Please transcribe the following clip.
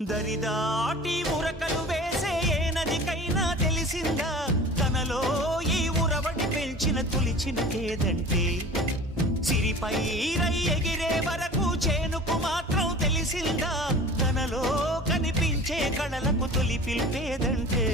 దరిదాటి ఉరకలు వేసే ఏ నదికైనా తెలిసిందా తనలో ఈ ఉరవడి పెంచిన తొలిచిన కేదంటే సిరిపై రై ఎగిరే వరకు చేనుకు మాత్రం తెలిసిందా తనలో కనిపించే కళలకు తొలి పిలిపేదంటే